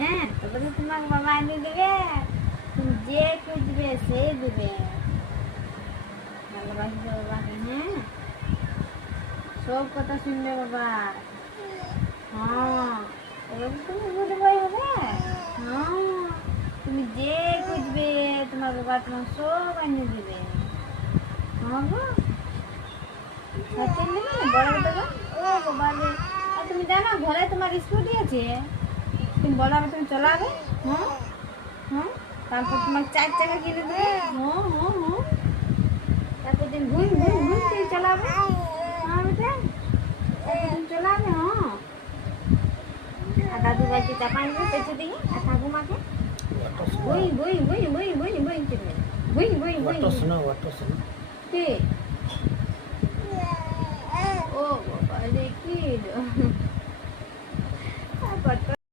হ্যাঁ, তবে তো তোমাকে বাবা এনে দেবে। তুমি যে খুঁজবে সে দেবে। ভালোবাসবে বাবাকে, হ্যাঁ, সব কথা শুনবে বাবা। হ্যাঁ, এরকম তুমি গুড বয় হবে। হ্যাঁ, তুমি যে খুঁজবে তোমার বাবা তোমার সব এনে দেবে। হ্যাঁ গো, সাইকেল নেবে বড় বেটা। ও বাবা রে, আর তুমি জানো ঘরে তোমার স্কুটি আছে, তুমি বলাবে তুমি চলাবে। হ্যাঁ হ্যাঁ, তারপর তোমার 4 চাকা কিনে দেবে। হ্যাঁ হ্যাঁ হ্যাঁ, তারপর তুমি ঘুম ঘুম ঘুম তুমি চালাবে। হ্যাঁ বেটা, তারপর তুমি চালাবে। হ্যাঁ, আর দাদু ভাইকে চাপা নেবে পেছনে দিকে, আর ঠাকুমাকে বই বই বই বই বই বই করবে। বই বই বই কে? ও বাবা রে, কি